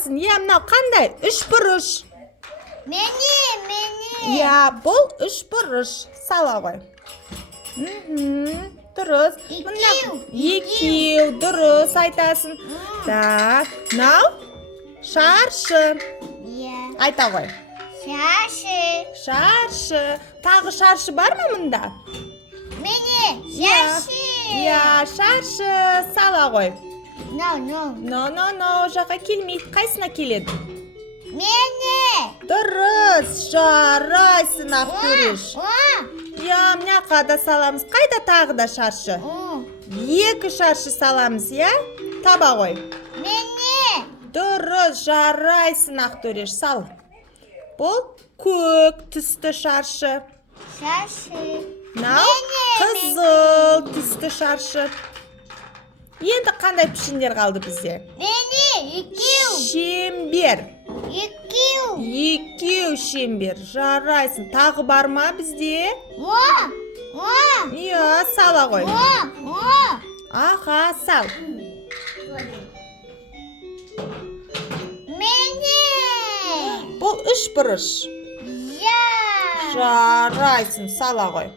жарайсың. Мынау қандай? Үш бұрыш. Мені. Бұл үш бұрыш. Сала ғой. Дұрыс. Екеу, дұрыс айтасың. Так, мынау шаршы. Айта ғой. Шаршы. Тағы шаршы бар ма мұнда? Мені. Шаршы. Сала ғой. No. Жаққа келмейді. Қайсына келеді? Мені. Дұрыс. Жарайсың, Ақтөреш. Мына қада саламыз. Қайда тағы да шаршы? Екі шаршы саламыз, таба ғой. Мені. Дұрыс, жарайсың, Ақтөреш. Сал. Бұл көк түсті шаршы. Мынау қызыл түсті шаршы. Енді қандай пішіндер қалды бізде? Мені. Шембер. Екеу шембер. Жарайсың. Тағы бар ма бізде? Сала ғой. Аға, сал. Мені. Бұл үш бұрыш. Жарайсың. Сала ғой.